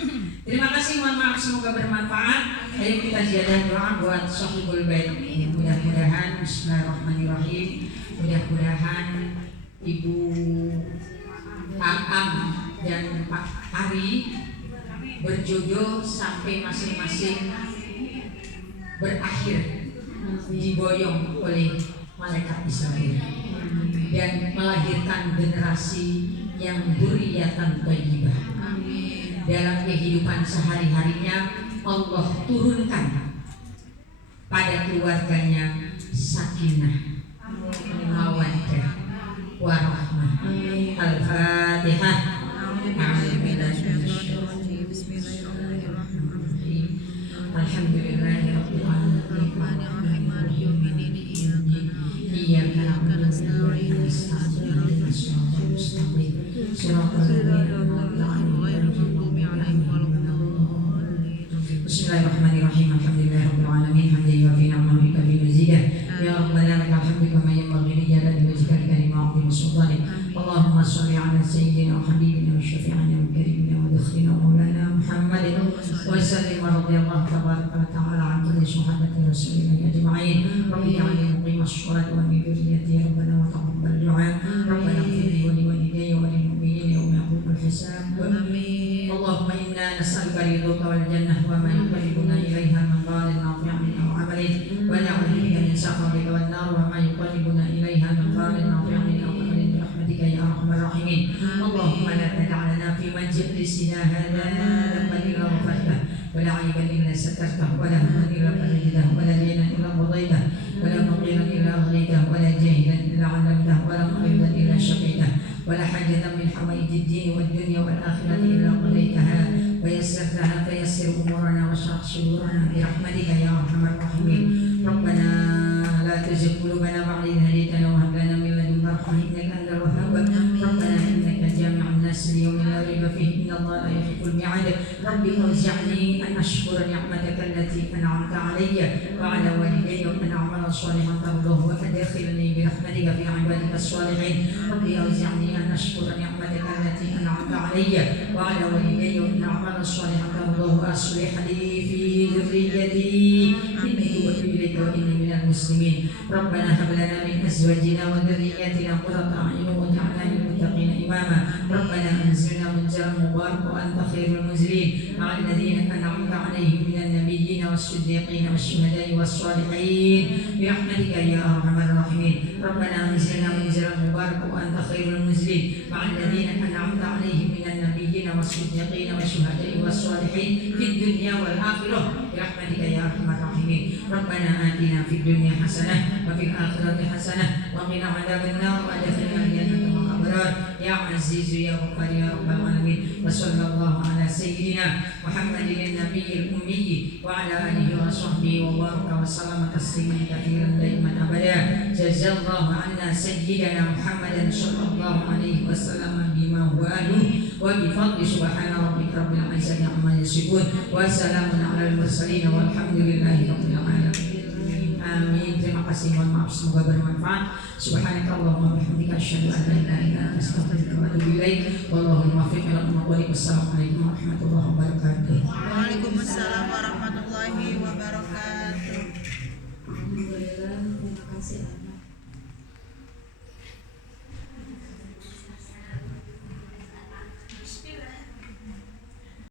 Terima kasih, mohon maaf, semoga bermanfaat. Ayo kita ziyadah doa buat Sahibul Bait. Mudah-mudahan bismillahirrahmanirrahim. Mudah-mudahan Ibu Am dan Pak Ari berjodoh sampai masing-masing berakhir diboyong oleh malaikat Israel dan melahirkan generasi yang dzurriyyatan thayyibah. Dalam kehidupan sehari-harinya Allah turunkan pada keluarganya sakinah, mawaddah, warahmah. Al-Fatihah. Alhamdulillahirabbil alamin. وسلطانك. اللهم صل على سيدنا وحبيبنا وشفيعنا وكريمنا ودخلنا مولانا محمد وسلم رضي الله تبارك وتعالى عن كل شهادة رسول الله أجمعين. رب اجعلني مقيم الصلاة ومن ذريتي ربنا وتقبل دعاء. ربنا اغفر لي ولوالدي وللمؤمنين يوم يقوم الحساب. اللهم إنا نسألك رضاك والجنة وما يقربنا إليها من قول نافع أو عمل، ونعوذ بك من سخطك والنار وما يقربنا إليها من قول نافع أو عمل برحمتك يا أرحم الراحمين. اللهم لا تدع لنا في مجلسنا هذا ذنبا إلا غفرته، ولا عيبا إلا سترته، ولا هما إلا فرجته، ولا دينا إلا قضيته، ولا فقيرا إلا أغنيته، ولا جاهلا إلا علمته، ولا مريضا إلا شفيته، ولا حاجة من حوائج الدين والدنيا والآخرة إلا قضيتها ويسرتها فيسر أمورنا واشرح صدورنا برحمتك يا أرحم الراحمين. ربنا لا تزغ قلوبنا بعد إذ هديتنا وهب لنا من لدنك رحمة إنك أنت الوهاب. ربنا إنك جامع الناس ليوم لا ريب فيه إن الله لا يحب الميعاد. ربي أوزعني أن أشكر نعمتك التي أنعمت علي وعلى والدي وأن أعمل صالحا ترضاه وأدخلني برحمتك في عبادك الصالحين. ربي أوزعني أن أشكر نعمتك التي أنعمت علي وعلى والدي وأن أعمل صالحا ترضاه وأصلح لي في ذريتي إني تبت إليك وإني من المسلمين. ربنا هب لنا من أزواجنا وذرياتنا قرة أعين واجعلنا للمتقين إماما. ربنا أنزلنا منزلا مبارك وأنت خير المنزلين مع الذين أنعمت عليهم من النبيين والصديقين والشهداء والصالحين برحمتك يا أرحم الراحمين. ربنا أنزلنا منزلا مبارك وأنت خير المنزلين مع الذين أنعمت عليهم من النبيين والصديقين والشهداء والصالحين في الدنيا والآخرة برحمتك يا أرحم الراحمين. ربنا آتنا في الدنيا حسنة وفي الآخرة حسنة وقنا عذاب النار وأدخلنا الجنة مع الأبرار يا عزيز يا غفار يا رب العالمين. وصلى الله على سيدنا محمد النبي الأمي وعلى آله وصحبه وبارك وسلم تسليما كثيرا دائما أبدا. جزا الله عنا سيدنا محمدا صلى الله عليه وسلم بما هو أهله وبفضل سبحان ربك رب العزة عما يصفون وسلام على المرسلين والحمد لله رب العالمين. Amin. Terima kasih, mohon maaf, semoga bermanfaat. Subhanakallahumma wa bihamdika asyhadu an la ilaha illa anta astaghfiruka wa atubu ilaik. Wallahul muwaffiq ila aqwamit thoriq. Wassalamualaikum warahmatullahi wabarakatuh. Waalaikumsalam warahmatullahi wabarakatuh. Alhamdulillah, terima kasih.